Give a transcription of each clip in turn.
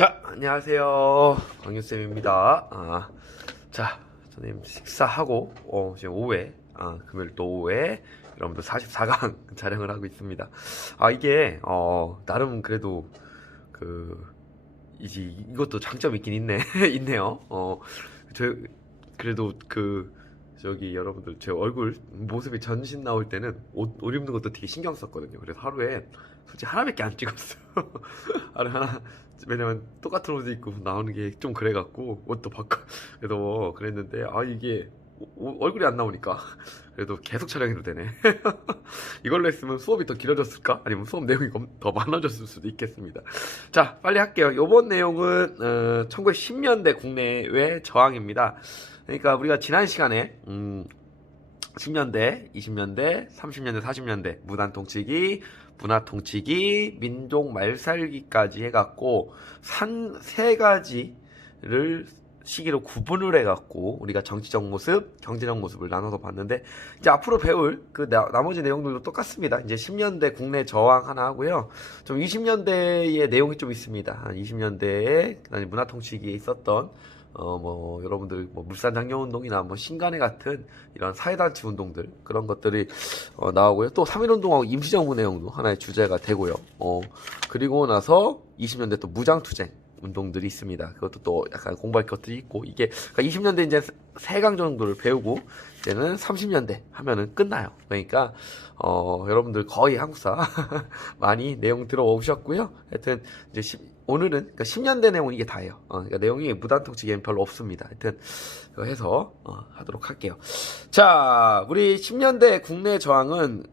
자, 안녕하세요. 광유쌤입니다. 자, 선생님 식사하고, 지금 오후에, 금요일 또 오후에, 여러분들 44강 촬영을 하고 있습니다. 이게, 나름 그래도, 이것도 장점이 있긴 있네요. 그래도 여러분들, 제 얼굴 모습이 전신 나올 때는 옷 입는 것도 되게 신경 썼거든요. 그래서 하루에 솔직히 하나밖에 안 찍었어요. 하루에 하나, 왜냐면 똑같은 옷 입고 나오는 게 좀 그래갖고 옷도 바꿔. 그래서 그랬는데, 이게 얼굴이 안 나오니까. 그래도 계속 촬영해도 되네. 이걸로 했으면 수업이 더 길어졌을까? 아니면 수업 내용이 더 많아졌을 수도 있겠습니다. 자, 빨리 할게요. 요번 내용은 1910년대 국내외 저항입니다. 그러니까 우리가 지난 시간에 10년대, 20년대, 30년대, 40년대 무단통치기, 문화통치기, 민족 말살기까지 해갖고 세 가지를 시기로 구분을 해갖고 우리가 정치적 모습, 경제적 모습을 나눠서 봤는데, 이제 앞으로 배울 나머지 내용들도 똑같습니다. 이제 10년대 국내 저항 하나 하고요. 좀 20년대의 내용이 좀 있습니다. 20년대에 문화통치기에 있었던 여러분들, 물산장려운동이나 신간회 같은 이런 사회단체 운동들, 그런 것들이, 나오고요. 또 3.1운동하고 임시정부 내용도 하나의 주제가 되고요. 그리고 나서 20년대 또 무장투쟁 운동들이 있습니다. 그것도 또 약간 공부할 것들이 있고, 그러니까 20년대 이제 3강 정도를 배우고, 이제는 30년대 하면은 끝나요. 그러니까, 여러분들 거의 한국사 많이 내용 들어오셨고요. 하여튼, 이제 오늘은, 그러니까 10년대 내용은 이게 다예요. 그러니까 내용이 무단통치기엔 별로 없습니다. 하여튼, 그거 해서, 하도록 할게요. 자, 우리 10년대 국내 저항은,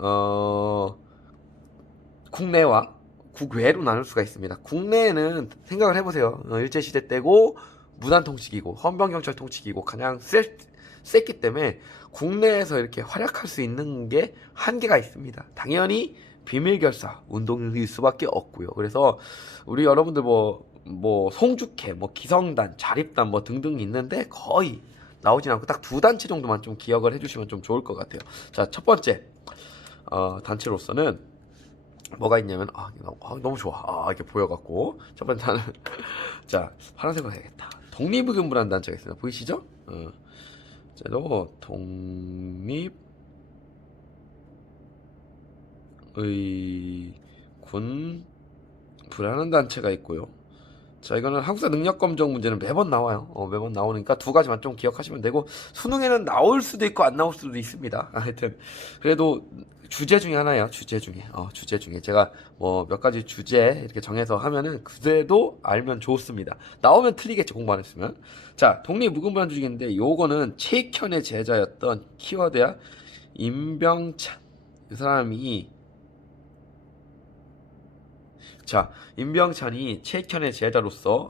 국내와 국외로 나눌 수가 있습니다. 국내에는 생각을 해보세요. 일제시대 때고 무단통치기고 헌병경찰 통치기고 가장 셌기 때문에 국내에서 이렇게 활약할 수 있는 게 한계가 있습니다. 당연히 비밀결사 운동일 수밖에 없고요. 그래서 우리 여러분들 송죽회, 기성단, 자립단 등등 있는데 거의 나오진 않고 딱 2단체 정도만 좀 기억을 해주시면 좀 좋을 것 같아요. 자, 첫 번째 단체로서는 뭐가 있냐면, 너무 좋아. 이렇게 보여갖고. 첫 번째는, 자, 파란색으로 해야겠다. 독립의군부라는 단체가 있습니다. 보이시죠? 로 독립의군부라는 단체가 있고요. 자, 이거는 한국사 능력검정 문제는 매번 나와요. 매번 나오니까 2가지만 좀 기억하시면 되고, 수능에는 나올 수도 있고 안 나올 수도 있습니다. 하여튼 그래도 주제 중에 하나예요. 주제 중에 제가 몇 가지 주제 이렇게 정해서 하면은 그래도 알면 좋습니다. 나오면 틀리겠죠, 공부 안 했으면. 자, 독립의군부라는 조직인데, 요거는 최익현의 제자였던 키워드야 임병찬. 이 사람이, 자, 임병찬이 최익현의 제자로서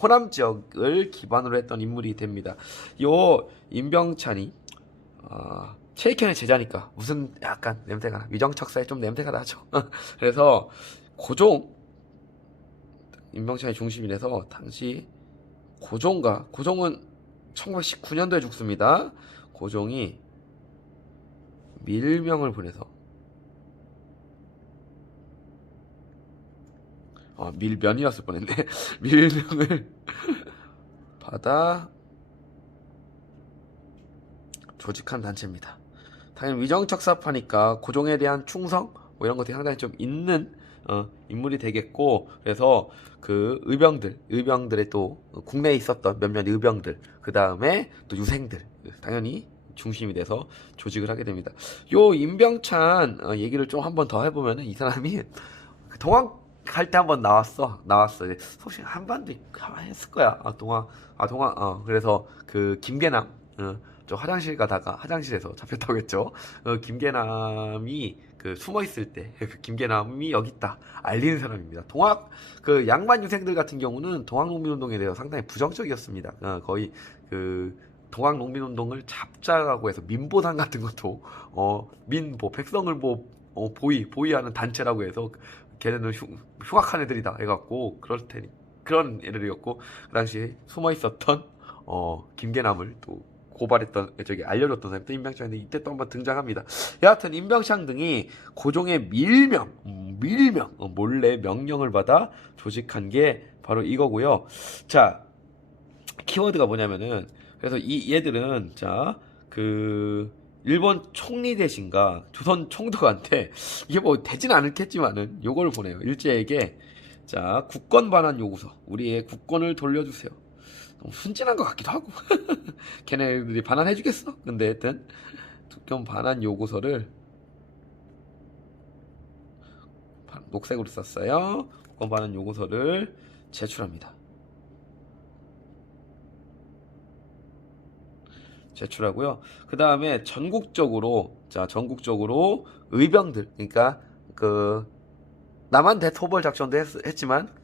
호남 지역을 기반으로 했던 인물이 됩니다. 요 임병찬이 최익현의 제자니까 무슨 약간 냄새가 나, 위정척사에 좀 냄새가 나죠. 그래서 임병찬이 중심이 돼서 당시 고종은 1919년도에 죽습니다. 고종이 밀명을 보내서, 밀면이었을 뻔했네. 밀명을 받아 조직한 단체입니다. 당연히 위정척사파니까 고종에 대한 충성 이런 것들이 상당히 좀 있는 인물이 되겠고, 그래서 그 의병들의 또 국내에 있었던 몇몇 의병들, 그 다음에 또 유생들, 당연히 중심이 돼서 조직을 하게 됩니다. 요 임병찬 얘기를 좀 한번 더 해보면은, 이 사람이 동학 갈 때 한번 나왔어. 혹시 한반도 했을 거야. 그래서 그 김계남, 저 화장실 가다가 화장실에서 잡혔다고 했죠. 김계남이 숨어 있을 때 김계남이 여기 있다 알리는 사람입니다. 양반 유생들 같은 경우는 동학농민운동에 대해서 상당히 부정적이었습니다. 거의 동학농민운동을 잡자라고 해서 민보단 같은 것도 백성을 보위하는 단체라고 해서 걔네는 흉악한 애들이다 해갖고 그런 애들이었고, 그 당시에 숨어 있었던 김계남을 또 알려줬던 사람이 또 임병찬인데, 이때 또 한번 등장합니다. 여하튼 임병찬 등이 고종의 몰래 명령을 받아 조직한 게 바로 이거고요. 자, 키워드가 뭐냐면은 그래서 이 얘들은 자, 일본 총리 대신가 조선 총독한테 이게 뭐 되진 않겠지만은 요걸 보내요. 일제에게 자, 국권 반환 요구서. 우리의 국권을 돌려주세요. 너무 순진한 것 같기도 하고. 걔네들이 반환해주겠어? 근데 하여튼 국권 반환 요구서를 녹색으로 썼어요. 국권 반환 요구서를 제출합니다. 제출하고요. 그 다음에 전국적으로 의병들, 그러니까 남한 대토벌 작전도 했지만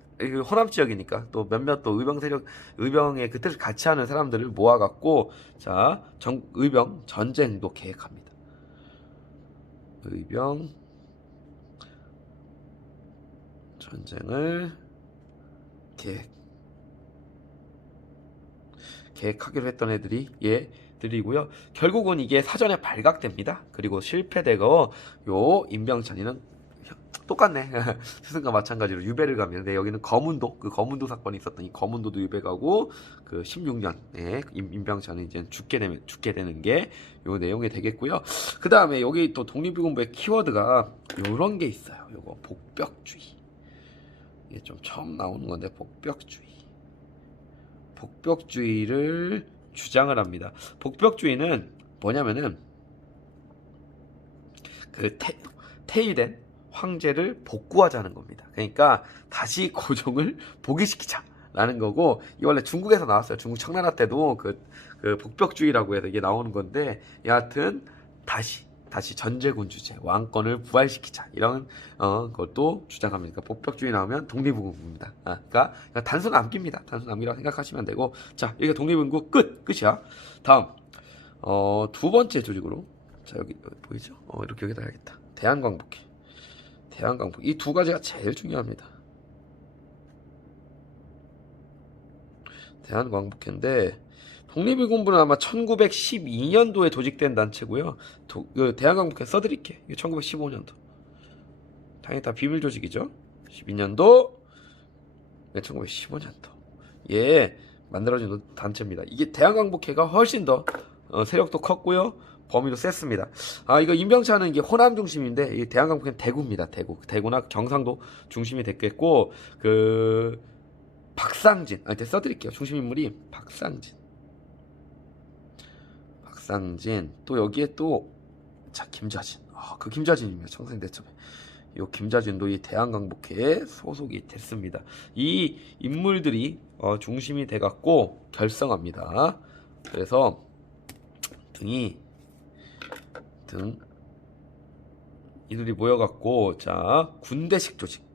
호남 지역이니까 또 몇몇 또 의병 세력, 의병의 그 뜻을 같이 하는 사람들을 모아갖고 자, 의병 전쟁도 계획합니다. 의병 전쟁을 계획하기로 했던 애들이고요. 결국은 이게 사전에 발각됩니다. 그리고 실패되고 요 임병찬이는 똑같네. 스승과 마찬가지로 유배를 가면, 근데 여기는 검은도 사건이 있었던 이 검은도도 유배 가고, 16년에 임병찬은 이제 죽게 되는 게 요 내용이 되겠고요. 그 다음에 여기 또 독립유군부의 키워드가 요런 게 있어요. 요거 복벽주의. 이게 좀 처음 나오는 건데, 복벽주의를 주장을 합니다. 복벽주의는 뭐냐면은, 퇴위된 황제를 복구하자는 겁니다. 그러니까 다시 고종을 복위시키자라는 거고, 이 원래 중국에서 나왔어요. 중국 청나라 때도 그 복벽주의라고 해서 이게 나오는 건데, 여하튼 다시 전제군 주제, 왕권을 부활시키자, 이런 것도 주장합니다. 그러니까 복벽주의 나오면 독립운동입니다. 그러니까 단순 암기입니다. 단순 암기라고 생각하시면 되고, 자, 여기가 독립운동 끝이야. 다음 두 번째 조직으로, 자, 여기 보이죠? 이렇게 여기다 해야겠다. 대한광복회. 이 두 가지가 제일 중요합니다. 대한광복회인데, 독립유군부는 아마 1912년도에 조직된 단체고요. 대한광복회 써드릴게. 이게 1915년도. 당연히 다 비밀 조직이죠. 12년도, 1915년도. 예, 만들어진 단체입니다. 이게 대한광복회가 훨씬 더 세력도 컸고요. 범위도 셌습니다. 이거 임병찬은 이게 호남 중심인데, 이 대한광복회는 대구입니다. 대구나 경상도 중심이 됐겠고, 박상진, 이때 써드릴게요. 중심 인물이 박상진, 또 여기에 김자진. 김자진입니다. 청산대첩에. 이 김자진도 이 대한광복회에 소속이 됐습니다. 이 인물들이 중심이 돼갖고 결성합니다. 그래서 이들이 모여갖고, 자, 군대식 조직으로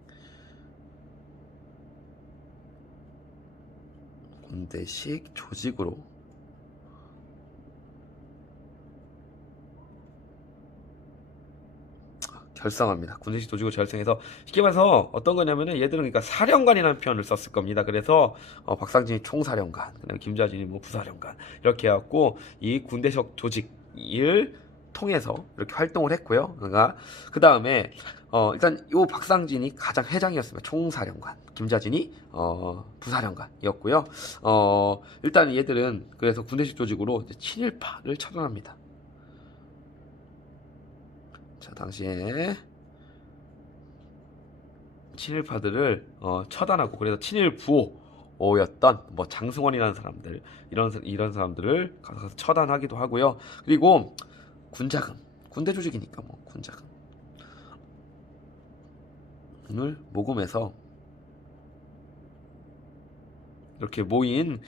결성합니다. 군대식 조직으로 결성해서, 쉽게 말해서 어떤 거냐면은 얘들은 그러니까 사령관이라는 표현을 썼을 겁니다. 그래서 박상진이 총사령관, 그다음에 김자진이 부사령관, 이렇게 해갖고 이 군대식 조직을 통해서 이렇게 활동을 했고요. 그러니까 그 다음에 일단 요 박상진이 가장 회장이었습니다. 총사령관, 김자진이 부사령관이었고요. 일단 얘들은 그래서 군대식 조직으로 친일파를 처단합니다. 자, 당시에 친일파들을 처단하고, 그래서 친일 부호였던 장승원이라는 사람들, 이런 사람들을 가서 처단하기도 하고요. 그리고 군자금, 군대 조직이니까 군자금을 모금해서 이렇게 모인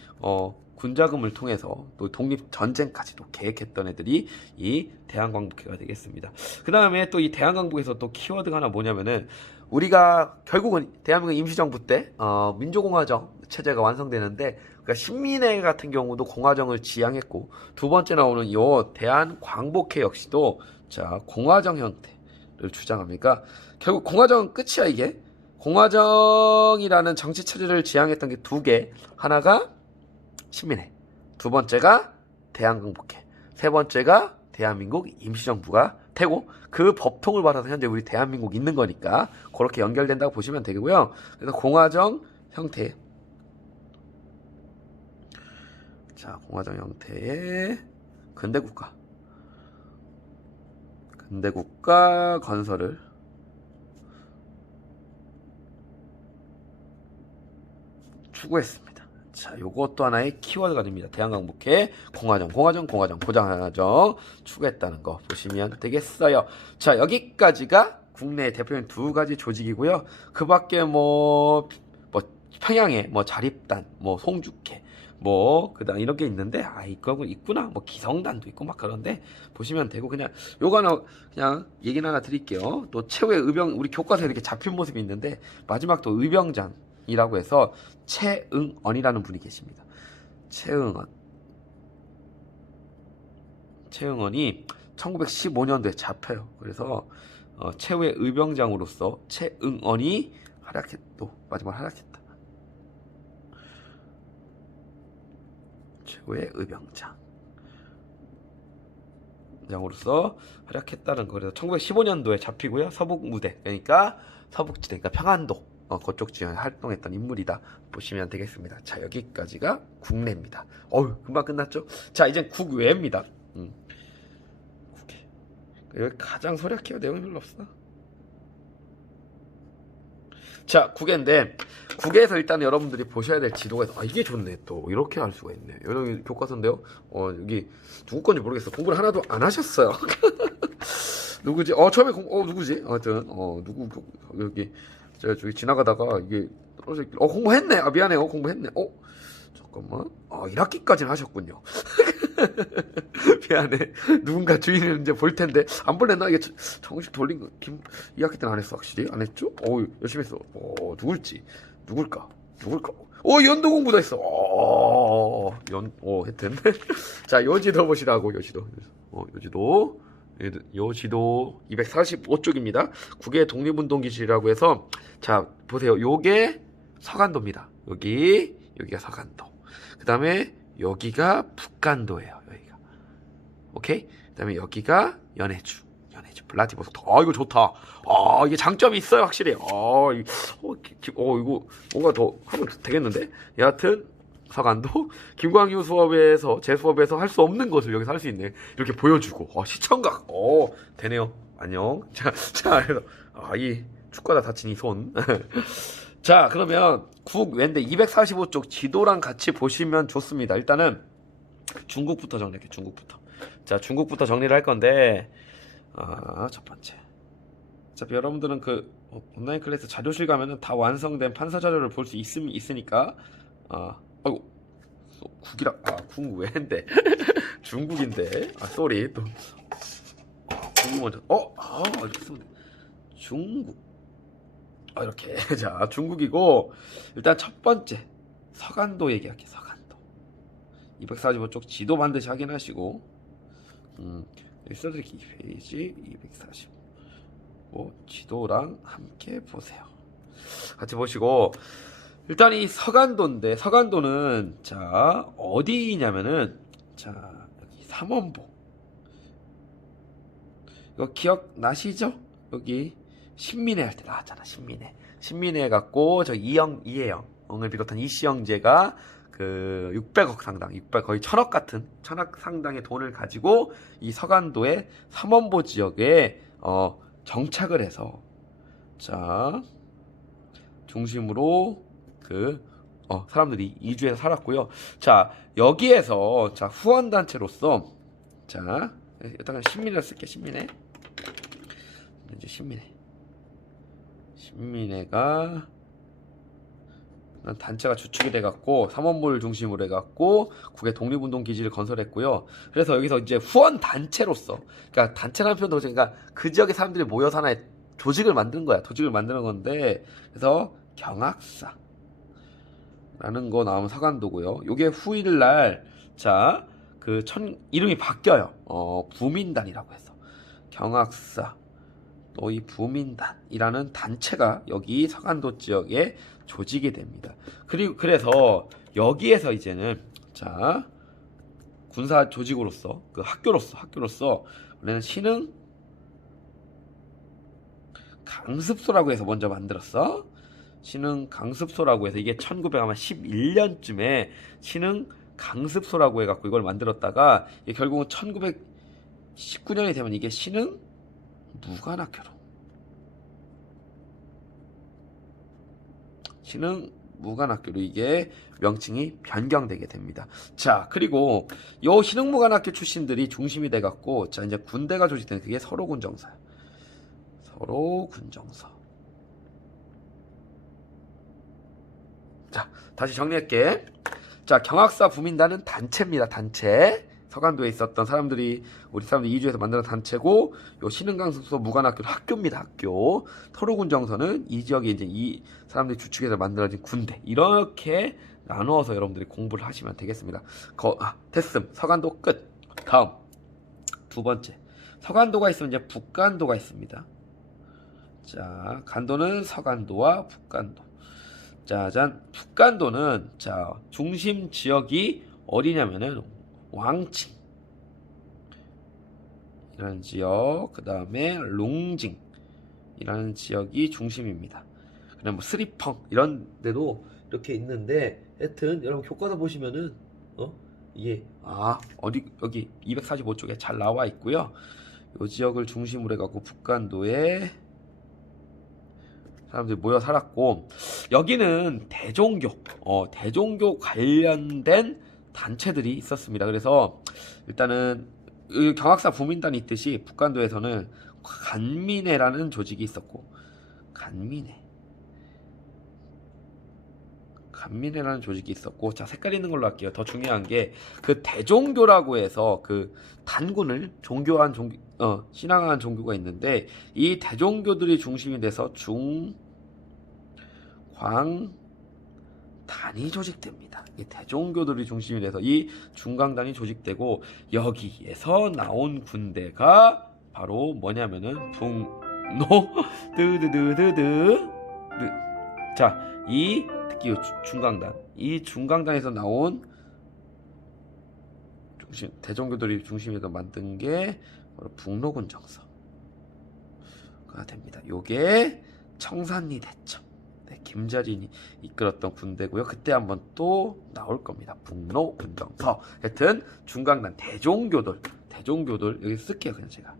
군자금을 통해서 또 독립전쟁까지도 계획했던 애들이 이 대한광복회가 되겠습니다. 그 다음에 또 이 대한광복에서 또 키워드가 하나 뭐냐면은, 우리가 결국은 대한민국 임시정부 때 민주공화정 체제가 완성되는데, 그러니까 신민회 같은 경우도 공화정을 지향했고, 두 번째 나오는 이 대한광복회 역시도 자, 공화정 형태를 주장합니까? 결국 공화정은 끝이야. 이게 공화정이라는 정치 체제를 지향했던 게 두 개, 하나가 신민회, 두 번째가 대한광복회, 세 번째가 대한민국 임시정부가 되고, 그 법통을 받아서 현재 우리 대한민국 있는 거니까 그렇게 연결된다고 보시면 되고요. 그래서 공화정 형태, 자, 공화정 형태의 근대국가 건설을 추구했습니다. 자, 요것도 하나의 키워드가 됩니다. 대한강북해 공화정 추구했다는 거 보시면 되겠어요. 자, 여기까지가 국내 대표적인 두 가지 조직이고요. 그 밖에 뭐 평양에 자립단, 송죽회, 그다음 이렇게 있는데, 이거 있구나. 기성단도 있고 그런데 보시면 되고, 그냥 요거는 그냥 얘기는 하나 드릴게요. 또 최후의 의병, 우리 교과서에 이렇게 잡힌 모습이 있는데, 마지막 또 의병장이라고 해서 최응언이라는 분이 계십니다. 최응언이 1915년도에 잡혀요. 그래서 최후의 의병장으로서 최응언이 마지막 활약했다. 최고의 의병장으로서 활약했다는 거. 그래서 1915년도에 잡히고요. 서북무대, 그러니까 서북지대, 그러니까 평안도 그쪽 지역에 활동했던 인물이다 보시면 되겠습니다. 자, 여기까지가 국내입니다. 금방 끝났죠? 자, 이제 국외입니다. 국외. 여기 가장 소략해요. 내용이 별로 없어. 자, 국외인데, 국외에서 일단 여러분들이 보셔야 될 지도가 있어. 이게 좋네. 또 이렇게 할 수가 있네. 여러분 교과서인데요. 여기 누구 건지 모르겠어. 공부를 하나도 안 하셨어요. 누구지? 처음에 누구지? 하여튼 여기 제가 저기 지나가다가 이게 떨어져 공부했네. 미안해요. 공부했네. 잠깐만. 1학기까지는 하셨군요. 미안해. 누군가 주인을 이제 볼 텐데 안 볼랬나? 이게 정식 돌린 거 2학기 때는 안 했어. 확실히 안 했죠? 열심히 했어. 누굴까? 연도 공부도 했어. 하여튼. 자, 요지도 보시라고. 요지도 245쪽입니다. 국외 독립운동기실이라고 해서, 자, 보세요. 요게 서간도입니다. 여기가 서간도. 그 다음에 여기가 북간도예요. 여기가. 오케이? 그 다음에 여기가 연해주. 블라디보스토크. 이거 좋다. 이게 장점이 있어요, 확실히. 이거 뭔가 더 하면 되겠는데? 여하튼 서간도 김광규 제 수업에서 할 수 없는 것을 여기서 할 수 있네. 이렇게 보여주고. 시청각. 되네요. 안녕. 자, 그래서 이 축구하다 다친 이 손. 자, 그러면 국외인데 245쪽 지도랑 같이 보시면 좋습니다. 일단은 중국부터 정리할게요. 자, 중국부터 정리를 할 건데, 첫 번째. 어차피 여러분들은 온라인 클래스 자료실 가면은 다 완성된 판서 자료를 볼 수 있으니까, 국외인데. 중국인데. 쏘리. 또. 중국 먼저. 이렇게 쓰면 돼. 중국. 이렇게. 자, 중국이고, 일단 첫 번째. 서간도 얘기할게요. 서간도. 245쪽 지도 반드시 확인하시고, 써드릴게요. 페이지 245 지도랑 함께 보세요. 같이 보시고, 일단 이 서간도인데, 서간도는 자 어디냐면은, 자 여기 삼원보. 이거 기억나시죠? 여기 신민회 할 때 나왔잖아. 신민회 갖고 저 이혜영을 비롯한 이시영제가 600억 상당, 거의 1000억 같은, 1000억 상당의 돈을 가지고 이 서간도의 삼원보 지역에 정착을 해서, 자, 중심으로 사람들이 이주해서 살았고요. 자, 여기에서, 자, 후원단체로서, 자, 일단 신민회를 쓸게. 이제 신민회가 단체가 주축이 돼갖고 삼원보를 중심으로 해갖고 국외 독립운동 기지를 건설했고요. 그래서 여기서 이제 후원 단체로서, 그러니까 단체라는 표현도, 그러니까 그 지역의 사람들이 모여서 하나의 조직을 만드는 거야. 조직을 만드는 건데, 그래서 경학사라는 거 나오면 서간도고요. 요게 후일날, 자, 이름이 바뀌어요. 부민단이라고 해서 경학사, 또 이 부민단이라는 단체가 여기 서간도 지역에 조직이 됩니다. 그래서 여기에서 이제는, 자, 군사 조직으로서, 학교로서 원래는 신흥 강습소라고 해서 먼저 만들었어. 신흥 강습소라고 해서, 이게 1911년쯤에 신흥 강습소라고 해갖고 이걸 만들었다가 이게 결국은 1919년이 되면 이게 신흥 무관학교로 이게 명칭이 변경되게 됩니다. 자, 그리고 요 신흥무관학교 출신들이 중심이 돼갖고 자 이제 군대가 조직된 그게 서로군정서예요. 서로군정서. 자, 다시 정리할게. 자, 경학사 부민단은 단체입니다. 단체. 서간도에 있었던 사람들이 우리 사람들이 이주해서 만드는 단체고, 요 신흥강습소 무관학교는 학교입니다. 학교. 서로군정서는 이 지역에 이제 이 사람들이 주축해서 만들어진 군대. 이렇게 나누어서 여러분들이 공부를 하시면 되겠습니다. 됐음. 서간도 끝. 다음 두 번째. 서간도가 있으면 이제 북간도가 있습니다. 자, 간도는 서간도와 북간도. 짜잔. 북간도는 자 중심 지역이 어디냐면은 왕칭 이라는 지역, 그 다음에 롱징 이라는 지역이 중심입니다. 그다음 뭐 스리펑 이런 데도 이렇게 있는데, 하여튼 여러분 교과서 보시면은 이게 어디 여기 245쪽에 잘 나와 있고요. 이 지역을 중심으로 해갖고 북간도에 사람들이 모여 살았고, 여기는 대종교 관련된 단체들이 있었습니다. 그래서 일단은 경학사 부민단이 있듯이 북간도에서는 간민회라는 조직이 있었고, 간민회라는 조직이 있었고, 자 색깔 있는 걸로 할게요. 더 중요한 게 그 대종교라고 해서 그 단군을 신앙한 종교가 있는데, 이 대종교들이 중심이 돼서 중광단이 조직됩니다. 이 대종교들이 중심이 돼서 이 중광단이 조직되고, 여기에서 나온 군대가 바로 뭐냐면은 북노 드드드드드. 자, 특히 이 중광단에서 나온 대종교들이 중심에서 만든 게 바로 북노군정서가 됩니다. 요게 청산리 대첩, 김자진이 이끌었던 군대고요. 그때 한번 또 나올 겁니다. 북노군정서. 하여튼 중광단 대종교들 여기 쓸게요. 그냥 제가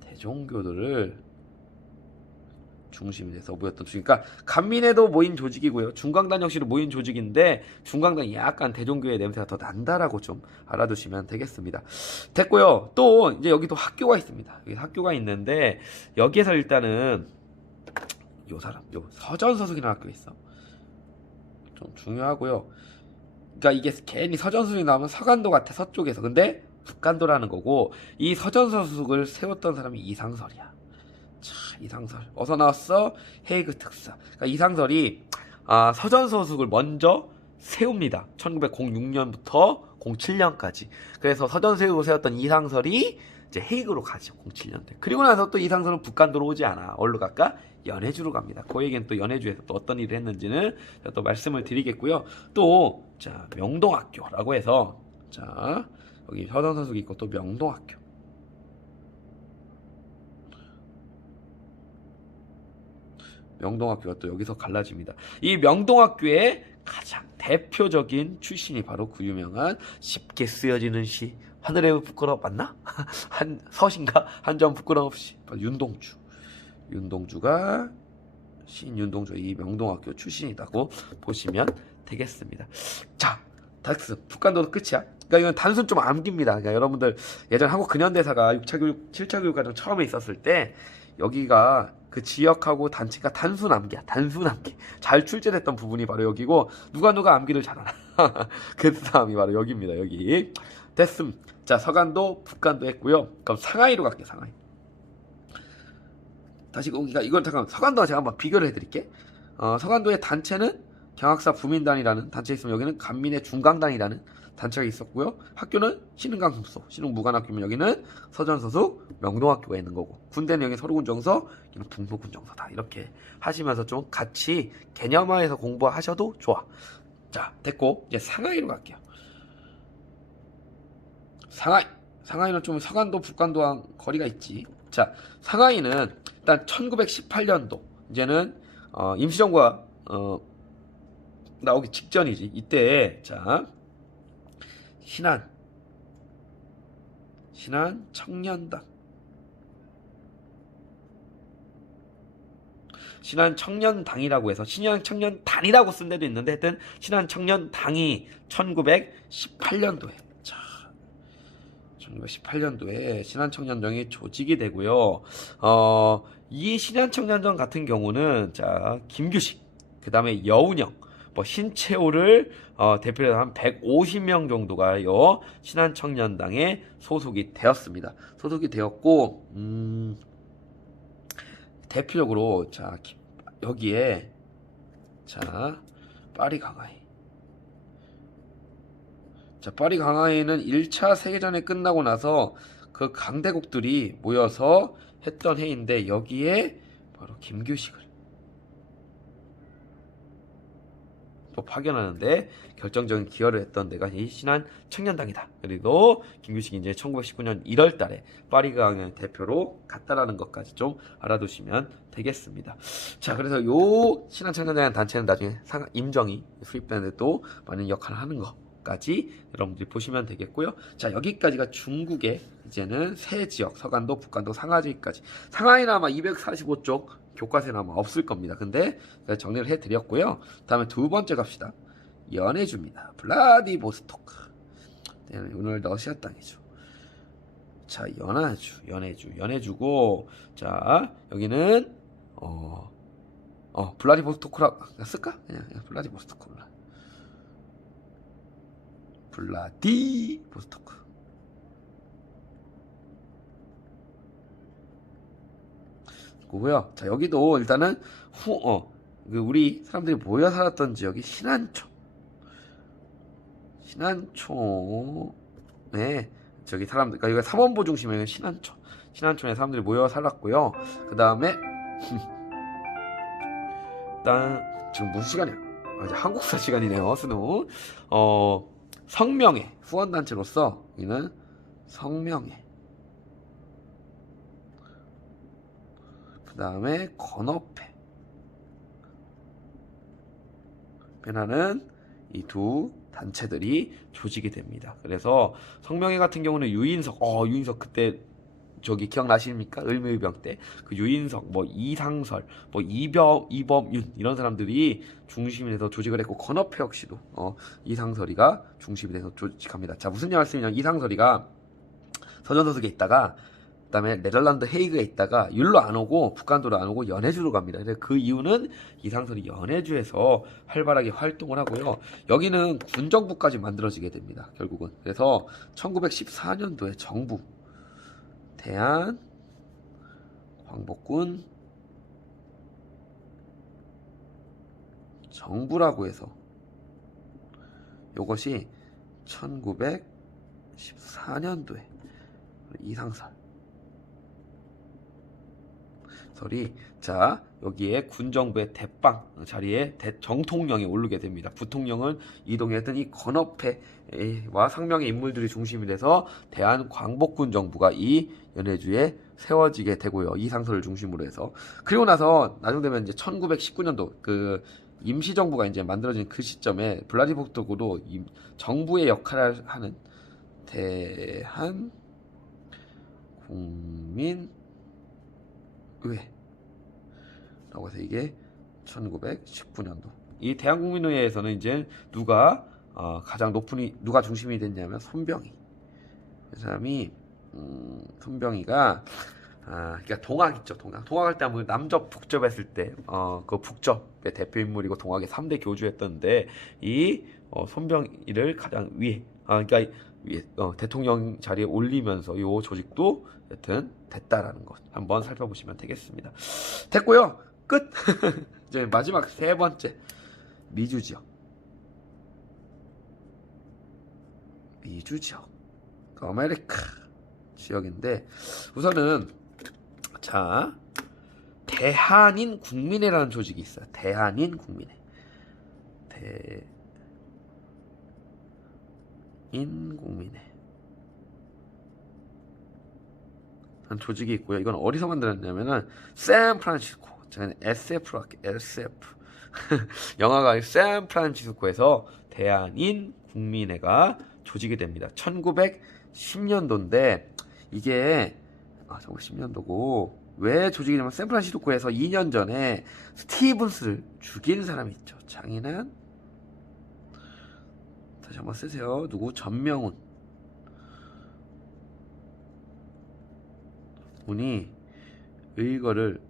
대종교들을 중심이 돼서 모였던 조직. 그러니까 간민회도 모인 조직이고요. 중광단 역시도 모인 조직인데, 중광단이 약간 대종교의 냄새가 더 난다라고 좀 알아두시면 되겠습니다. 됐고요. 또 이제 여기도 학교가 있습니다. 여기 학교가 있는데, 여기에서 일단은 요 서전서숙이라는 학교 있어. 좀 중요하고요. 그러니까 이게 괜히 서전서숙이 나오면 서간도 같아, 서쪽에서. 근데 북간도라는 거고, 이 서전서숙을 세웠던 사람이 이상설이야. 자, 이상설 어디서 나왔어? 헤이그 특사. 그러니까 이상설이 서전서숙을 먼저 세웁니다. 1906년부터 07년까지. 그래서 서전서숙을 세웠던 이상설이 이제 헤이그로 가죠. 07년대. 그리고 나서 또 이상설은 북간도로 오지 않아. 어디로 갈까? 연해주로 갑니다. 그 얘기는 또 연해주에서 또 어떤 일을 했는지는 또 말씀을 드리겠고요. 또 자, 명동학교라고 해서, 자 여기 서전서숙이 있고 또 명동학교. 명동학교가 또 여기서 갈라집니다. 이 명동학교의 가장 대표적인 출신이 바로 그 유명한 쉽게 쓰여지는 시 하늘의 부끄러워 맞나? 서신가? 한 점 부끄러움 없이 윤동주가 시인 윤동주 이 명동학교 출신이라고 보시면 되겠습니다. 자, 닥스 북간도도 끝이야. 그러니까 이건 단순 좀 암기입니다. 그러니까 여러분들 예전 한국 근현대사가 6차 교육, 7차 교육 과정 처음에 있었을 때 여기가 그 지역하고 단체가 단순 암기야. 단순 암기. 잘 출제됐던 부분이 바로 여기고, 누가 암기를 잘하나. 그 다음이 바로 여기입니다. 여기. 됐음. 자, 서간도, 북간도 했고요. 그럼 상하이로 갈게요. 상하이. 다시 이걸 잠깐 서간도와 제가 한번 비교를 해드릴게. 서간도의 단체는 경학사 부민단이라는 단체 있으면, 여기는 간민의 중강단이라는 단체가 있었고요. 학교는 신흥강습소, 신흥무관학교면 여기는 서전서숙, 명동학교가 있는 거고, 군대는 여기 서로군정서, 여기는 북노군정서다. 이렇게 하시면서 좀 같이 개념화해서 공부하셔도 좋아. 자, 됐고 이제 상하이로 갈게요. 상하이는 좀 서간도, 북간도랑 거리가 있지. 자, 상하이는 일단 1918년도 이제는 임시정부가 나오기 직전이지. 이때 자 신한 청년당. 신한 청년당이라고 해서 신한 청년단이라고 쓴 데도 있는데 하여튼 신한 청년당이 1918년도에 1918년도에 신한 청년당이 조직이 되고요. 이 신한 청년당 같은 경우는 김규식, 그 다음에 여운형, 신채호를 대표로 한 150명 정도가요 신한 청년당에 소속이 되었습니다. 소속이 되었고 대표적으로 여기에 파리 강화에는 1차 세계전이 끝나고 나서 그 강대국들이 모여서 했던 회의인데 여기에 바로 김규식을 또 파견하는데 결정적인 기여를 했던 데가 이 신한 청년당이다. 그리고 김규식이 이제 1919년 1월 달에 파리 강화 대표로 갔다라는 것까지 좀 알아두시면 되겠습니다. 자, 그래서 요 신한 청년당이라는 단체는 나중에 임정이 수립되는데도 많은 역할을 하는 것까지 여러분들이 보시면 되겠고요. 자, 여기까지가 중국의 이제는 세 지역, 서간도, 북간도, 상하이까지. 상하이는 아마 245쪽 교과서에는 아마 없을 겁니다. 근데 정리를 해드렸고요. 다음에 두 번째 갑시다. 연해주입니다. 블라디보스토크. 네, 오늘 러시아 땅이죠. 자, 연해주고, 자, 여기는 블라디보스토크라 쓸까? 그냥 블라디보스토크. 고요. 자, 여기도 일단은 우리 사람들이 모여 살았던 지역이 신안촌에 저기 사람들, 그러니까 여기가 삼원보 중심에 신안촌에 사람들이 모여 살았고요. 그 다음에 일단 지금 무슨 시간이야? 이제 한국사 시간이네요. 수능. 성명회 후원단체로서 여기는 성명회. 그 다음에 건업회. 변하는 이 두 단체들이 조직이 됩니다. 그래서 성명회 같은 경우는 유인석 그때 저기 기억나십니까? 을미의병 때 그 유인석, 이상설, 이범윤 이런 사람들이 중심이 돼서 조직을 했고, 건업회 역시도 이상설이가 중심이 돼서 조직합니다. 자, 무슨 말씀이냐면 이상설이가 서전서속에 있다가 그다음에 네덜란드 헤이그에 있다가 율로 안 오고 북한도로 안 오고 연해주로 갑니다. 그 이유는 이상설이 연해주에서 활발하게 활동을 하고요. 여기는 군정부까지 만들어지게 됩니다. 결국은. 그래서 1914년도에 정부 대한 광복군 정부라고 해서 요것이 1914년도에 이상설이 여기에 군정부의 대빵 자리에 정통령이 오르게 됩니다. 부통령은 이동했던 이 건업회와 상명의 인물들이 중심이 돼서 대한광복군 정부가 이 연해주에 세워지게 되고요. 이상설을 중심으로 해서. 그리고 나서 나중 되면 이제 1919년도 그 임시정부가 이제 만들어진 그 시점에 블라디보스토크도 정부의 역할을 하는 대한국민의회라고 해서 이게 1919년도. 이 대한국민의회에서는 이제 누가 누가 중심이 됐냐면 손병희. 그 사람이 손병희가 그러니까 동학 있죠. 동학할 때 한번 남접 북접했을 때 그 북접의 대표 인물이고 동학의 3대 교주였던데 이 손병희를 가장 위에 대통령 자리에 올리면서 이 조직도 여튼 됐다라는 것 한번 살펴보시면 되겠습니다. 됐고요. 끝. 이제 마지막 세 번째 미주 지역. 그 아메리카 지역인데 우선은 대한인 국민회라는 조직이 있어요. 대한인 국민회. 한 조직이 있고요. 이건 어디서 만들었냐면은 샌프란시스코. 저는 SF로 할게요. SF. 영화가 샌프란시스코에서 대한인 국민회가 조직이 됩니다. 1910년도인데 이게 1910년도고 왜 조직이 되면 샌프란시스코에서 2년 전에 스티븐스를 죽인 사람이 있죠. 장인은 다시 한번 쓰세요. 누구? 전명훈. 운이 이거를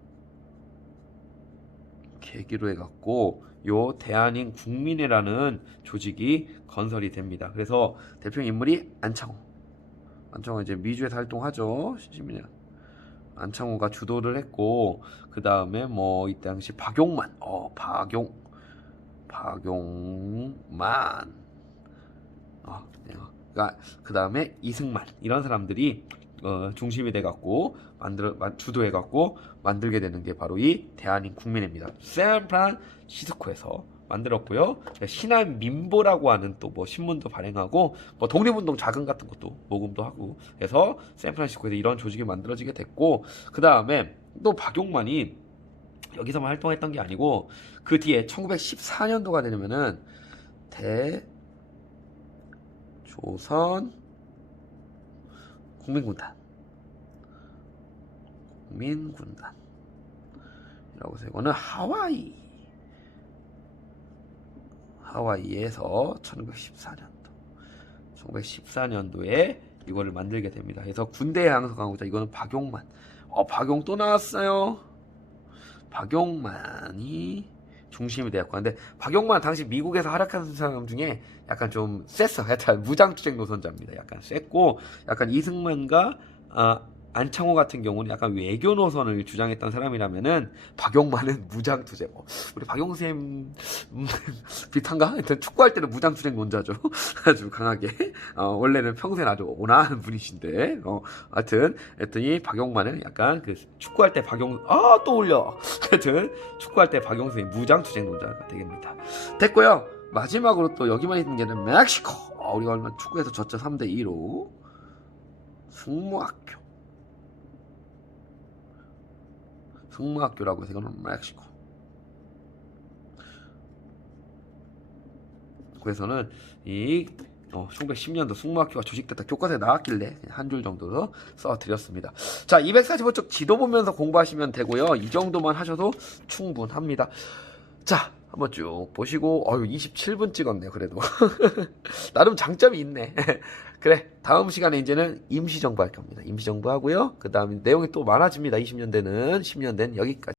계기로 해갖고 요 대한인 국민회라는 조직이 건설이 됩니다. 그래서 대표 인물이 안창호. 안창호 이제 미주에서 활동하죠. 시민회. 안창호가 주도를 했고 그 다음에 뭐 이때 당시 박용만, 박용만, 그러니까 그 다음에 이승만 이런 사람들이 중심이 돼갖고 주도해갖고 만들게 되는 게 바로 이 대한인 국민회입니다. 샌프란시스코에서 만들었고요. 신한민보라고 하는 또 뭐 신문도 발행하고 뭐 독립운동 자금 같은 것도 모금도 하고 해서 샌프란시스코에서 이런 조직이 만들어지게 됐고 그 다음에 또 박용만이 여기서만 활동했던 게 아니고 그 뒤에 1914년도가 되면은 대조선 국민군단이라고 해서 이거는 하와이에서 1914년도에 이거를 만들게 됩니다. 그래서 군대에 항속하고자 이거는 박용만. 박용 또 나왔어요. 박용만이 중심이 되었고 근데 박용만 당시 미국에서 활약한 사람 중에 약간 좀 셌어. 하여튼 무장투쟁 노선자입니다. 약간 셌고 약간 이승만과 안창호 같은 경우는 약간 외교 노선을 주장했던 사람이라면은 박용만은 무장투쟁. 우리 박용쌤 비슷한가? 일단 축구할 때는 무장투쟁 논자죠. 아주 강하게. 원래는 평소에 아주 온화한 분이신데. 하여튼 이 박용만은 약간 그 축구할 때 또 올려. 하여튼 축구할 때 박용쌤이 무장투쟁 논자가 되겠습니다. 됐고요. 마지막으로 또 여기만 있는 게는 멕시코. 우리가 얼마 축구에서 졌죠. 3대2로. 승무학교라고 해서 이거는 멕시코. 그래서는 이 1910년도 승무학교가 조직됐다 교과서에 나왔길래 한 줄 정도 써드렸습니다. 자, 245쪽 지도 보면서 공부하시면 되고요. 이 정도만 하셔도 충분합니다. 자, 한번 쭉 보시고 27분 찍었네요. 그래도 나름 장점이 있네. 그래, 다음 시간에 이제는 임시정부 할 겁니다. 임시정부 하고요. 그 다음에 내용이 또 많아집니다. 20년 되는 10년 된 여기까지.